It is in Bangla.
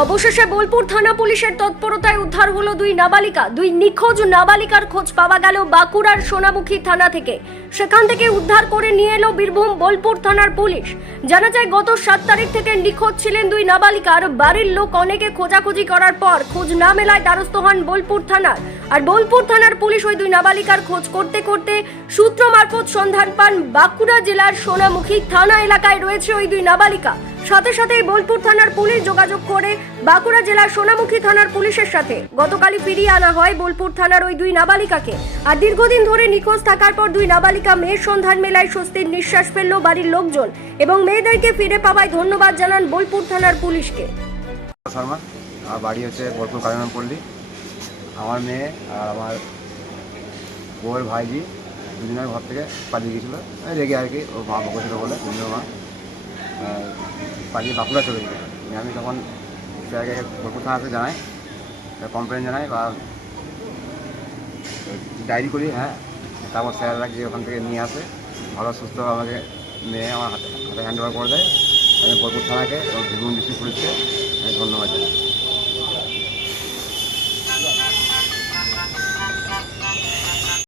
অবশেষে বোলপুর থানা পুলিশের তৎপরতায় উদ্ধার হলো দুই নাবালিকা। দুই নিখোঁজ নাবালিকার খোঁজ পাওয়া গেল বাঁকুড়ার সোনামুখী থানা থেকে। সেখান থেকে উদ্ধার করে নিয়ে এলো বীরভূম বোলপুর থানার পুলিশ। জানা যায়, গত সাত তারিখ থেকে নিখোঁজ ছিলেন দুই নাবালিকার বাড়ির লোক অনেকে খোঁজাখুঁজি করার পর খোঁজ না মেলায় দ্বারস্থ হন বোলপুর থানার। আর বোলপুর থানার পুলিশ ওই দুই নাবালিকার খোঁজ করতে করতে সূত্র মারফত সন্ধান পান বাঁকুড়া জেলার সোনামুখী থানা এলাকায় রয়েছে ওই দুই নাবালিকা। সাথে সাথেই বোলপুর থানার পুলিশ যোগাযোগ করে বাঁকুড়া জেলার সোনামুখী থানার পুলিশের সাথে। গতকালই ফিরিয়ে আনা হয় বোলপুর থানার ওই দুই নাবালিকাকে। আর দীর্ঘদিন ধরে নিখোঁজ থাকার পর দুই নাবালিকা মেয়ের সন্ধান মেলায় স্বস্তির নিঃশ্বাস ফেলল বাড়ির লোকজন এবং মেয়েদেরকে ফিরে পাওয়ায় ধন্যবাদ জানান বোলপুর থানার পুলিশকে। আমার বাড়ি হচ্ছে বোলপুর পল্লী আমার মেয়ে আর আমার বউয়ের ভাইজি দুজনের ঘর থেকে পালিয়ে গেছিল। রেগে আর কি, ও মা বলে, মা। পালিয়ে বাঁকুড়া চলে গেছে। আমি তখন স্যারকে বোলপুর থানাতে জানাই কমপ্লেন জানাই বা ডায়েরি করি হ্যাঁ। তারপর স্যাররা গিয়ে ওখান থেকে নিয়ে আসে। ভালো, সুস্থ আমাকে নিয়ে আমার হাতে হাতে হ্যান্ড ওভার করে দেয়। আমি বোলপুর থানাকে এবং বীরভূম ডিস্ট্রিক্ট পুলিশকে ধন্যবাদ জানাই।